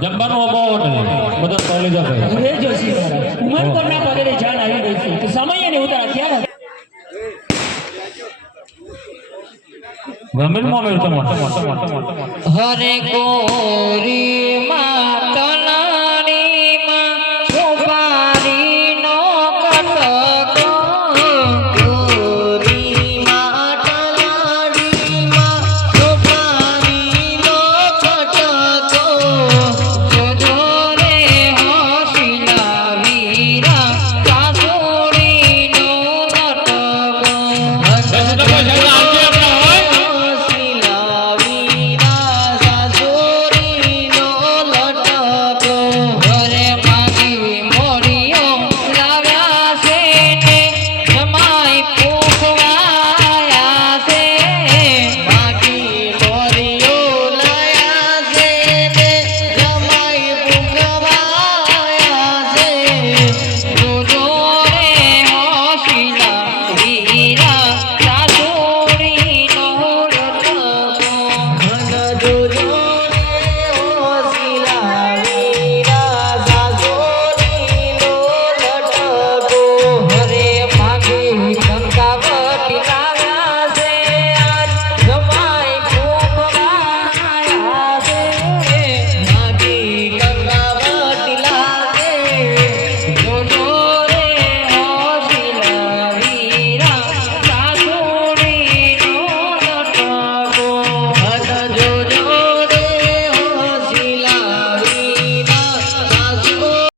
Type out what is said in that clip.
જબ્બાનો અબાવટ બધા તોલી જાય હે જોશી મહારાજ ઉમરકોટના પદરે જાન આવી ગઈ છે તો સમય અને ઉતાર ક્યારે ગમે મોમે હરે કોરી